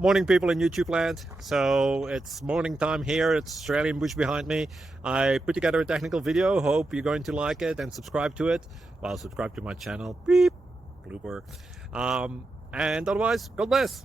Morning, people in YouTube land. So it's morning time here. It's Australian bush behind me. I put together a technical video. Hope you're going to like it and subscribe to it. Well, subscribe to my channel. Beep. Blooper. And otherwise, God bless.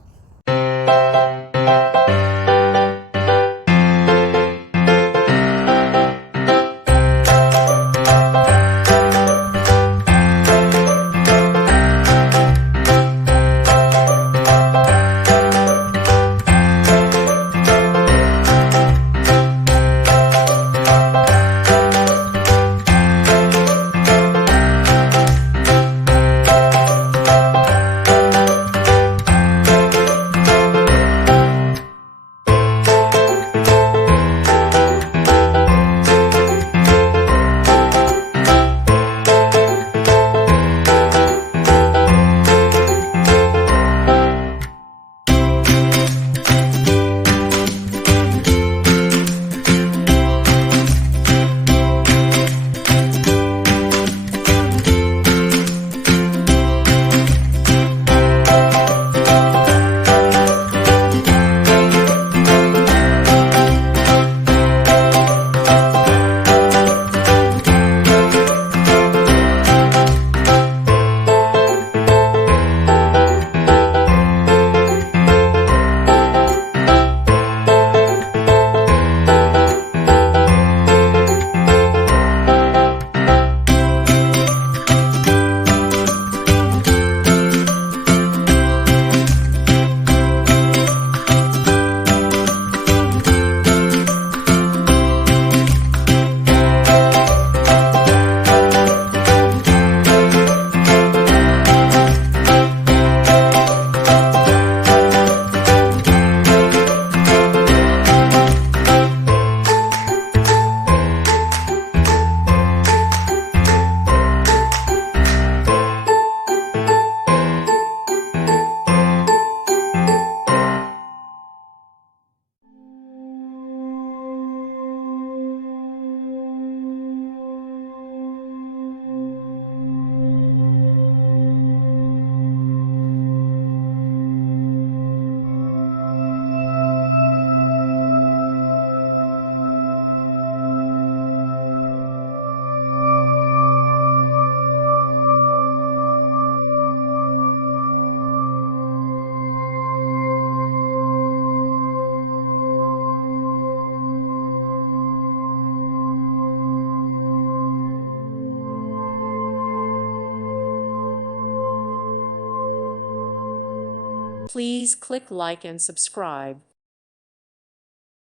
Please click like and subscribe.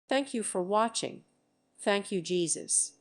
Thank you for watching. Thank you, Jesus.